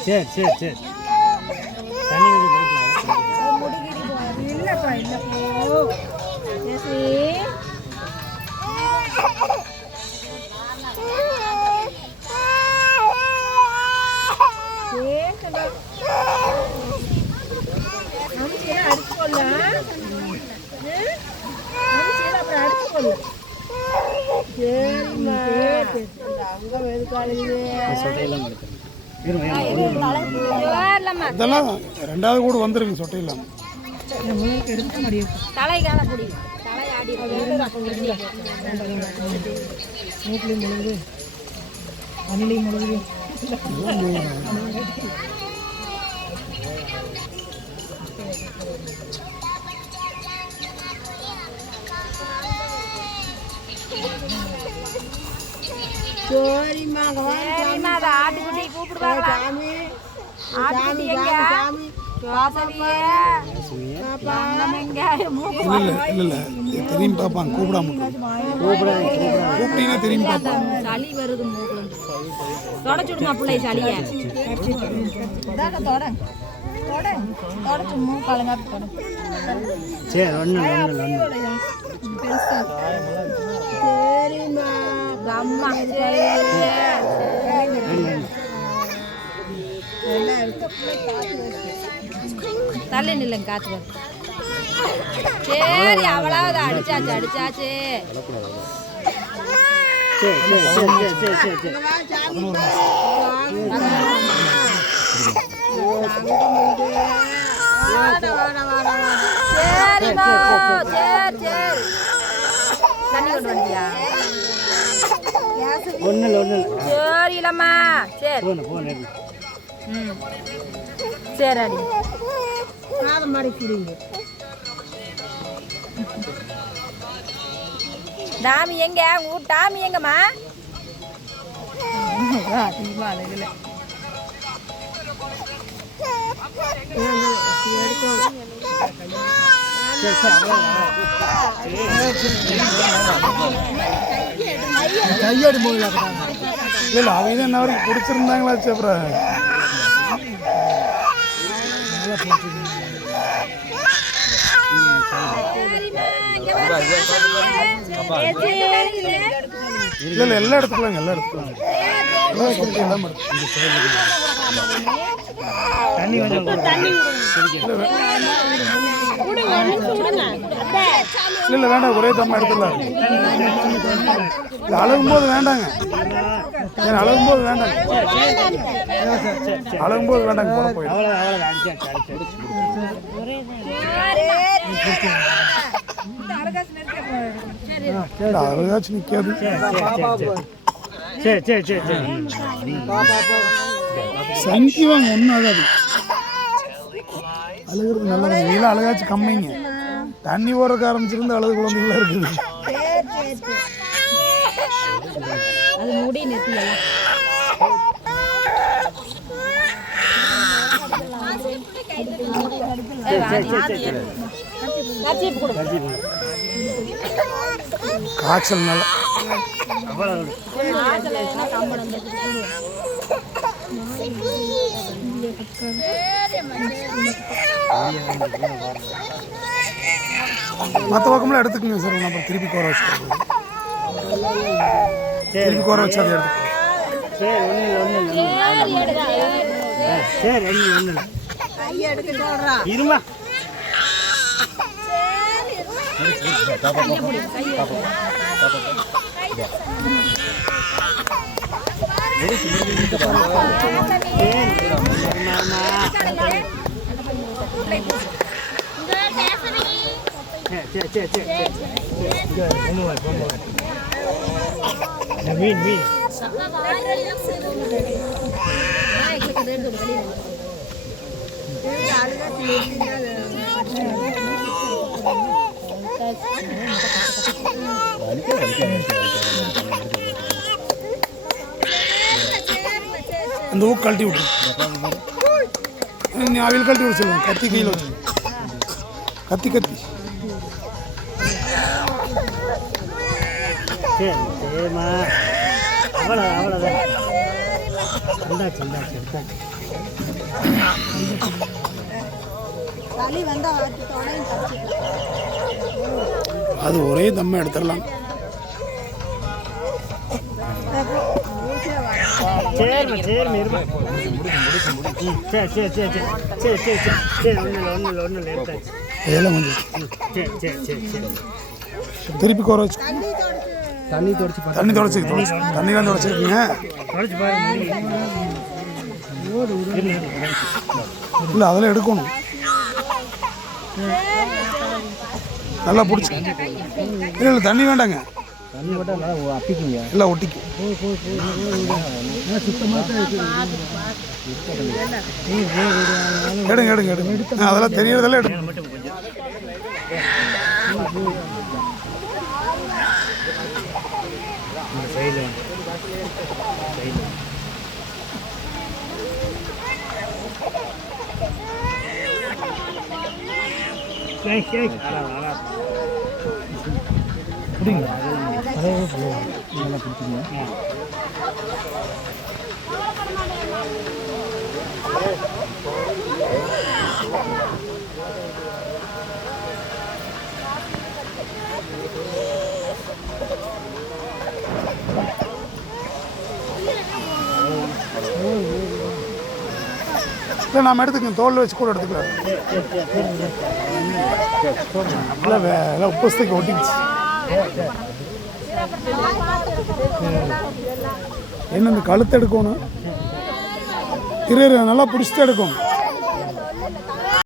சரி சரி சரி தண்ணி இல்லப்பா இல்லப்போ இதெல்லாம் ரெண்டாவது கூட வந்துருங்க சொட்டையில்லாம் தலை கால முடியும் தலை ஆடி முழுகுது அணிலை முழுகுது சரிம்மா சரிம்மா அதை ஆட்டுக்குட்டி கூப்பிடுவாங்க சாமி ஆட்டுக்குட்டி எங்க தெரியும் பாப்பாங்க கூப்பிடாம கூப்பிட்டீங்கன்னா தெரியும் பாப்பாங்க சளி வருது தொடச்சுடுமா பிள்ளை சளிய தொடச்சு மூக்காலங்க சரி ஒன்று சரிம்மா அம்மா தள்ளி நில்லுங்க காத்து வரும் சரி அவ்வளவுதான் அடிச்சாச்சு அடிச்சாச்சு சரிம்மா சரி சரி தண்ணி கொண்டு வந்தியா ஒன்று சரி இல்லம்மா சரி ம் சரி அடி சாதம் மாதிரி குடிங்க டாமி எங்க உங்க டாமி எங்கம்மா கையாடி போகல இல்லை அவங்க என்ன வரைக்கும் பிடிச்சிருந்தாங்களா அப்புறம் இல்லை இல்லை எல்லாம் எடுத்துக்கலாங்க எல்லாம் எடுத்துக்கலாங்க தண்ணி இல்லை வேண்டாம் ஒரே தம்மா எடுத்துடலாம் அழகும் போது வேண்டாங்க அழகும் போது வேண்டாங்க அழகும் போது வேண்டாங்க போட போயிடும் அழகாச்சும் நிற்காது சரி சரி சரி சரி சங்கிவாங்க ஒன்றும் ஆகாது அழுகிறது நல்லது நீலாம் அழகாச்சும் கம்மிங்க தண்ணி ஓடுறக்க ஆரம்பிச்சிருந்து அழுது குழந்தைகளாக இருக்குது அது முடி நெத்தில காய்ச்சல் நல்லா மற்ற பக்கம்லாம் எடுத்துக்கோங்க சார் அப்புறம் திருப்பி கோர வச்சு திருப்பி கோர வச்சு அதை எடுத்துக்கோங்க சரி இருமா மீன் மீன் அந்த ஊக்கு கழட்டி விட்ரு. நீ அவையில் கழட்டி விட சொல்லுங்க. கத்தி கையில் வச்சு கத்தி சரி சரிம்மா. அவ்வளோதான். சந்தாச்சு எடுத்தாச்சு. அது ஒரே தம்மை எடுத்துடலாம். சரிம்மா இருமா. சரி ஒன்றும் இல்லை எடுத்தாச்சு. இதெல்லாம் கொஞ்சம் சரி திருப்பி கோர வச்சு தண்ணி தொடச்சி தண்ணிலாம் தொடச்சிருக்கீங்க. தொடச்சி பாருங்க. இல்லை அதெல்லாம் எடுக்கணும். நல்லா பிடிச்சி. இல்லை தண்ணி வேண்டாங்க. தண்ணி மட்டும் நல்லா அப்பிக்குங்க. இல்லை ஒட்டிக்கும். எடுங்க அதெல்லாம் தெரியறதெல்லாம் எடுங்க. இல்லை நாம் எடுத்துக்கோங்க. தோலில் வச்சு கூட எடுத்துக்கலாம். இல்லை உப்பஸ்துக்கு ஒட்டிச்சு. என்ன இந்த கழுத்து எடுக்கணும். நல்லா பிடிச்சிட்டு எடுக்கணும்.